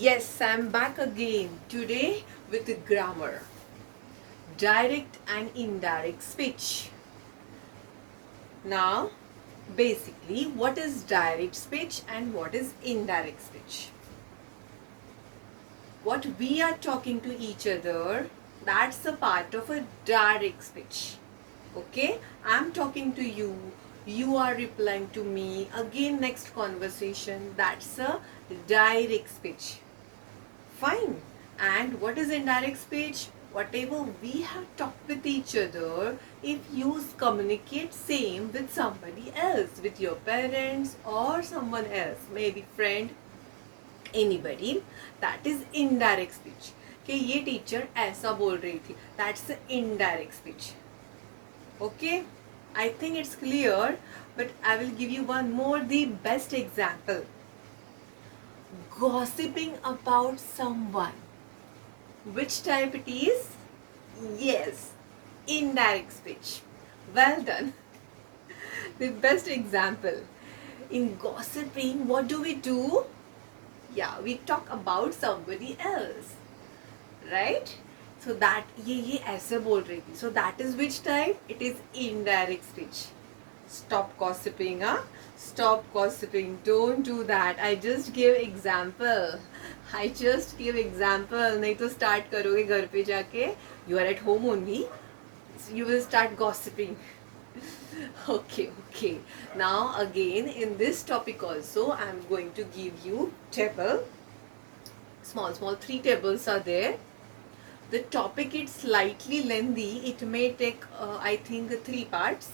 Yes, I'm back again today with the grammar. Direct and indirect speech. Now, basically, what is direct speech and what is indirect speech? What we are talking to each other, that's a part of a direct speech. Okay, I'm talking to you, you are replying to me. Again, next conversation, that's a direct speech. Fine. And what is indirect speech? Whatever we have talked with each other, if you communicate same with somebody else, with your parents or someone else, maybe friend, anybody, that is indirect speech. कि ये teacher ऐसा बोल रही थी, that's the indirect speech. Okay, I think it's clear, but I will give you one more, the best example. Gossiping about someone. Which type it is? Yes, indirect speech. Well done. The best example. In gossiping, what do? Yeah, we talk about somebody else. Right? So that ये ऐसे बोल रही थी. So that is which type? It is indirect speech. Stop gossiping, huh? Stop gossiping. Don't do that. I just give example. I just give example. नहीं तो start करोगे घर पे जाके. You are at home only. So you will start gossiping. Okay. Now again in this topic also I am going to give you table. Small 3 tables are there. The topic is slightly lengthy. It may take I think 3 parts.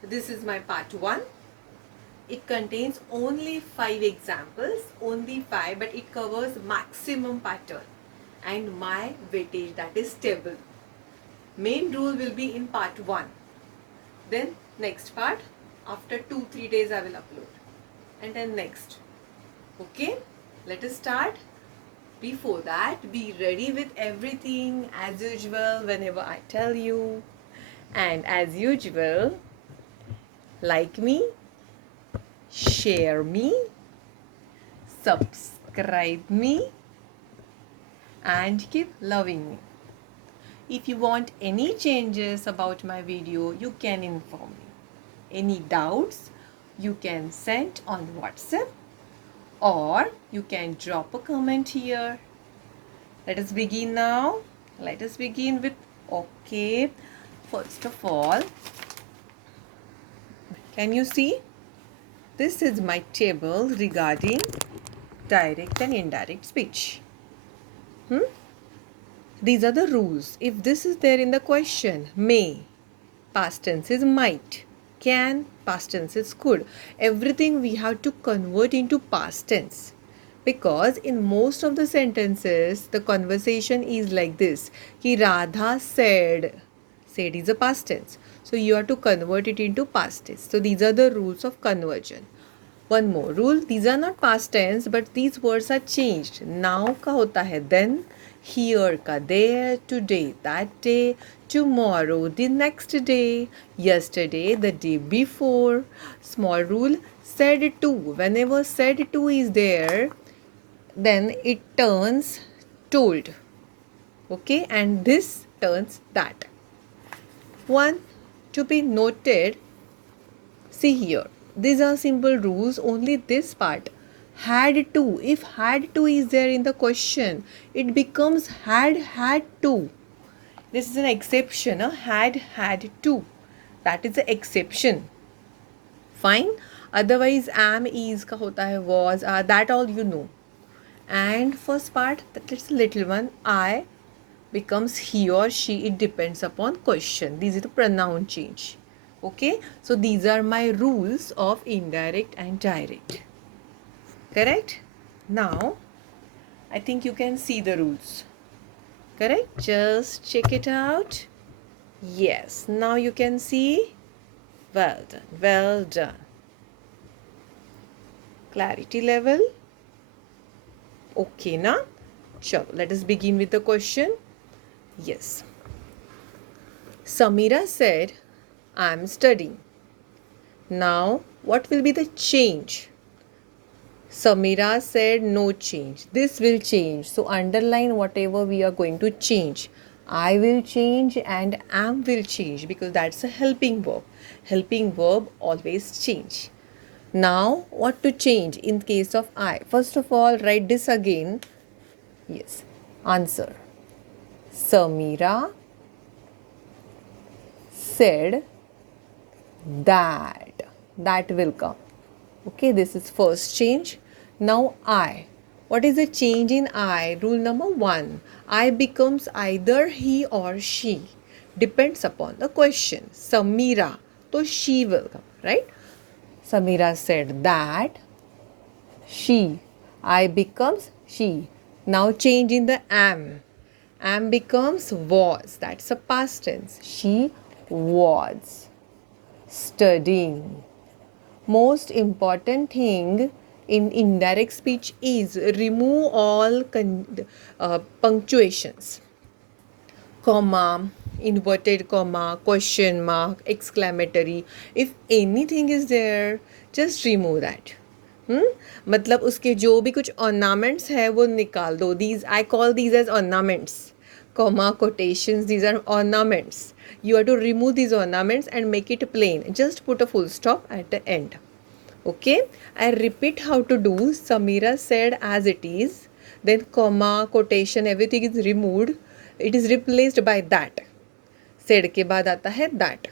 This is my part 1. It contains only 5 examples, only 5, but it covers maximum pattern and my weightage, that is table. Main rule will be in part 1. Then next part, after 2-3 days I will upload. And then next. Okay, let us start. Before that, be ready with everything as usual whenever I tell you. And as usual, like me, share me, subscribe me, and keep loving me. If you want any changes about my video, you can inform me. Any doubts, you can send on WhatsApp or you can drop a comment here. Let us begin now. Let us begin with okay. First of all, can you see? This is my table regarding direct and indirect speech. These are the rules. If this is there in the question, may, past tense is might, can, past tense is could. Everything we have to convert into past tense. Because in most of the sentences, the conversation is like this. Ki Radha said. Said is a past tense. So you have to convert it into past tense. So these are the rules of conversion. One more rule, these are not past tense but these words are changed. Now का होता है then, here का there, today that day, tomorrow the next day, yesterday the day before. Small rule, said to. Whenever said to is there, then it turns told. Okay, and this turns that. One to be noted. See here, these are simple rules, only this part. Had to, if had to is there in the question, it becomes had to. This is an exception, had to. That is the exception. Fine. Otherwise, am, is का होता है, was, are, that all you know. And first part, that's a little one, I becomes he or she, it depends upon question. This is the pronoun change. Okay, so these are my rules of indirect and direct. Correct? Now, I think you can see the rules. Correct? Just check it out. Yes, now you can see. Well done, well done. Clarity level. Okay, now, chalo, let us begin with the question. Yes. Samira said, I am studying. Now, what will be the change? Samira said no change. This will change. So underline whatever we are going to change. I will change and am will change because that's a helping verb. Helping verb always change. Now, what to change in case of I? First of all, write this again. Yes. Answer. Samira said that. That will come. Okay, this is first change. Now I. What is the change in I? Rule number 1. I becomes either he or she. Depends upon the question. Samira. So she will come, right? Samira said that she. I becomes she. Now change in the am. Am becomes was. That's a past tense. She was studying. Most important thing in indirect speech is remove all punctuations, comma, inverted comma, question mark, exclamatory. If anything is there, just remove that. मतलब उसके जो भी कुछ ornaments है वो निकाल दो. These I call these as ornaments. Comma, quotations, these are ornaments. You have to remove these ornaments and make it plain. Just put a full stop at the end. Okay, I repeat how to do. Samira said as it is, then comma, quotation, everything is removed. It is replaced by that. Said के बाद आता है that.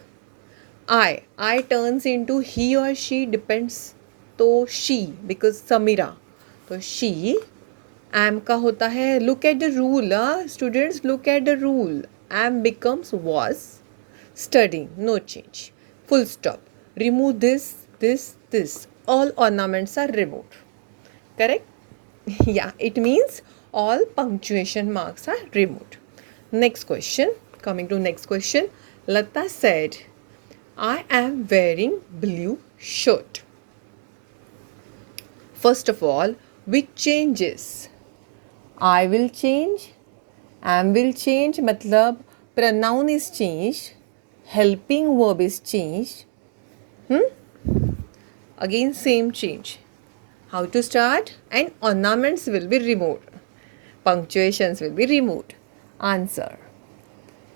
I turns into he or she, depends. तो she because Samira. तो she. Am का होता है, look at the rule. Students, look at the rule. Am becomes was. Studying, no change. Full stop. Remove this. All ornaments are removed. Correct? Yeah, it means all punctuation marks are removed. Next question. Coming to next question. Lata said, I am wearing blue shirt. First of all, which changes? I will change. Am will change. मतलब pronoun is changed. Helping verb is changed. Again same change. How to start? And ornaments will be removed. Punctuations will be removed. Answer.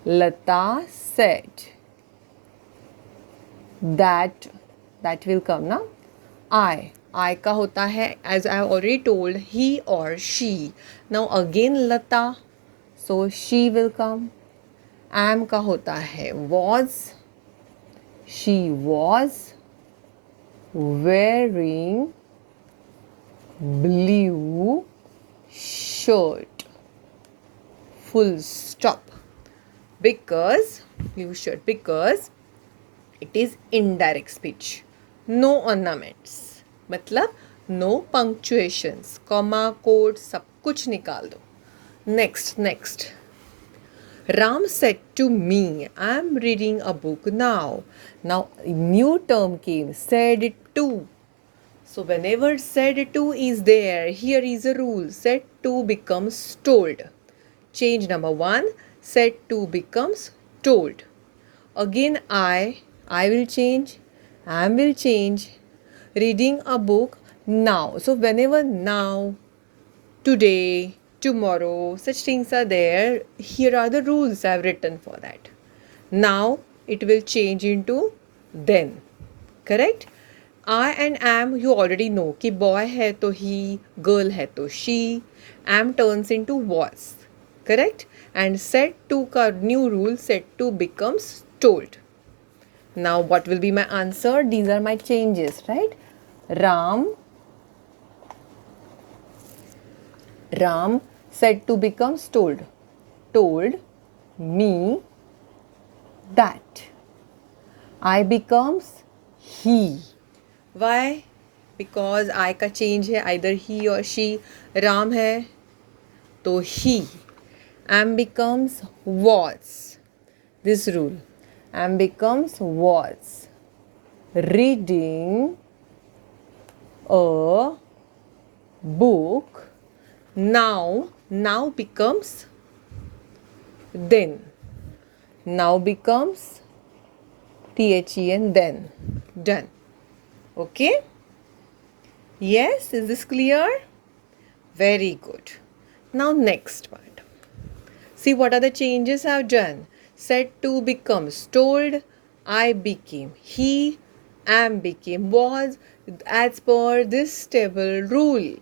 Lata said that will come now. I का होता है, as I have already told, he or she. Now again Lata, so she will come. Am का होता है was. She was wearing blue shirt. Full stop. Because blue shirt, because it is indirect speech. No ornaments. मतलब no punctuations. Comma, quote, सब कुछ निकाल दो. Next. Ram said to me, I am reading a book now. Now, new term came, said to. So, whenever said to is there, here is a rule. Said to becomes told. Change number 1, said to becomes told. Again, I will change, am will change. Reading a book now. So, whenever now, today, tomorrow, such things are there, here are the rules I have written for that. Now it will change into then. Correct? I and am you already know कि boy है तो he, girl है तो she. Am turns into was. Correct? And said to का new rule, said to becomes told. Now what will be my answer? These are my changes, right? Ram said to becomes told. Told me that. I becomes he. Why? Because I का change है, either he or she. Ram है तो he. Am becomes was. This rule. Am becomes was. Reading a book now becomes then. Now becomes then. Done. Okay? Yes, is this clear? Very good. Now next part. See what are the changes I've done. Said to becomes told, I became, he, am became, was, as per this table rule.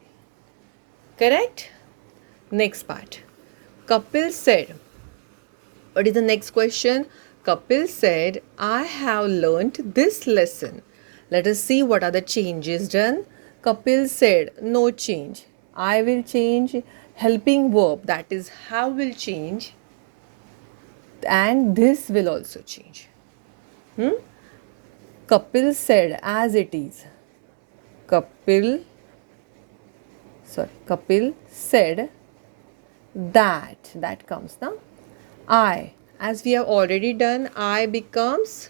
Correct? Next part. Kapil said, what is the next question? Kapil said, I have learnt this lesson. Let us see what are the changes done. Kapil said, no change. I will change helping verb, that is have will change, and this will also change. Kapil said as it is. Kapil Kapil said that comes now. I, as we have already done, I becomes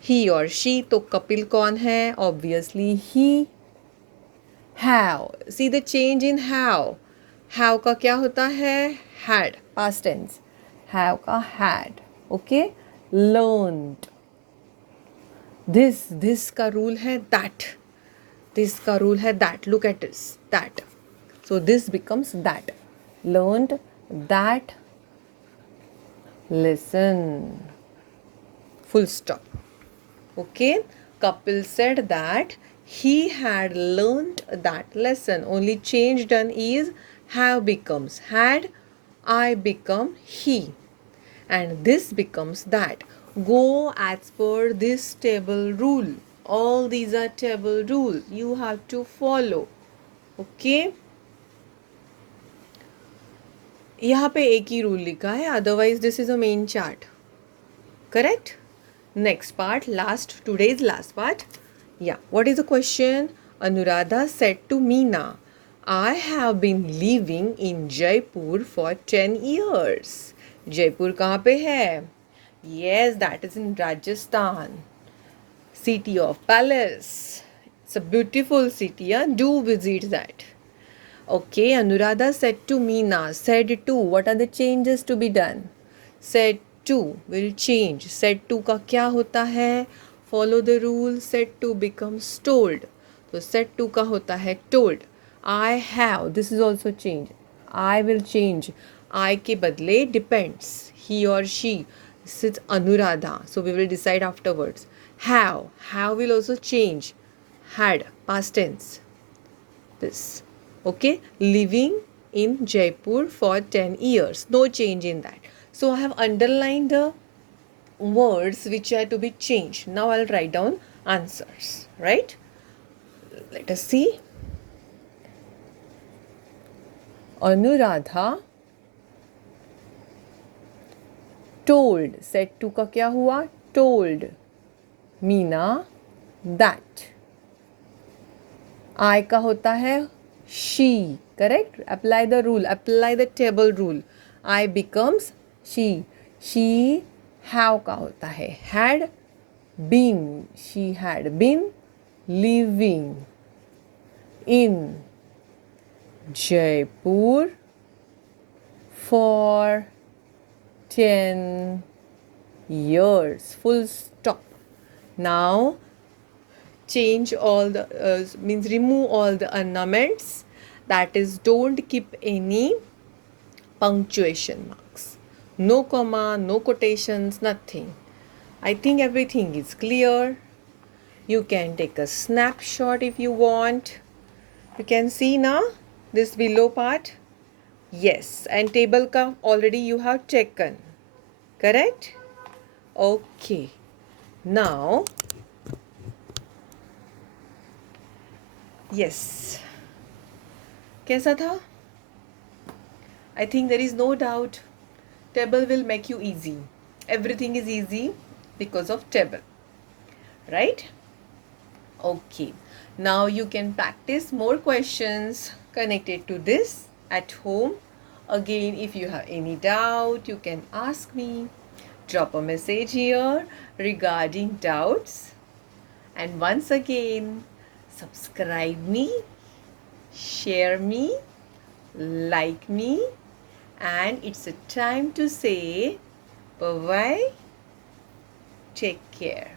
he or she. तो कपिल कौन है? Obviously he. Have, see the change in have. Have का क्या होता है? Had, past tense. Have का had. Okay. Learned. This का rule है that. This का rule है that. Look at this. That. So this becomes that. Learned that lesson. Full stop. Okay. Kapil said that he had learnt that lesson. Only change done is have becomes had, I become he. And this becomes that. Go as per this table rule. All these are table rules. You have to follow. Okay. यहाँ पे एक ही rule लिखा है, otherwise this is a main chart. Correct? Next part, today's last part. Yeah, what is the question? Anuradha said to Meena, I have been living in Jaipur for 10 years. Jaipur कहाँ पे है? Yes, that is in Rajasthan. City of Palace. It's a beautiful city. Do visit that. Okay, Anuradha said to Meena, said to, what are the changes to be done? Said to will change. Said to का क्या होता है? Follow the rule. Said to becomes told. So said to का होता है told. I have, this is also change. I will change. I के बदले depends. He or she. This is Anuradha. So we will decide afterwards. Have will also change. Had, past tense. This. Okay, living in Jaipur for 10 years. No change in that. So I have underlined the words which are to be changed. Now I'll write down answers. Right? Let us see. Anuradha told. Said to का क्या हुआ? Told. Meena that. I का होता है she. Correct? Apply the rule. Apply the table rule. I becomes she. She have का होता है had been. She had been living in Jaipur for 10 years. Full stop. Now change all the means remove all the ornaments, that is don't keep any punctuation marks, no comma, no quotations, nothing. I think everything is clear. You can take a snapshot if you want. You can see now this below part. Yes, and table ka already you have taken. Correct? Okay. Now yes, कैसा था? I think there is no doubt table will make you easy. Everything is easy because of table. Right? Okay. Now you can practice more questions connected to this at home. Again, if you have any doubt, you can ask me. Drop a message here regarding doubts. And once again, subscribe me, share me, like me, and it's a time to say bye-bye. Take care.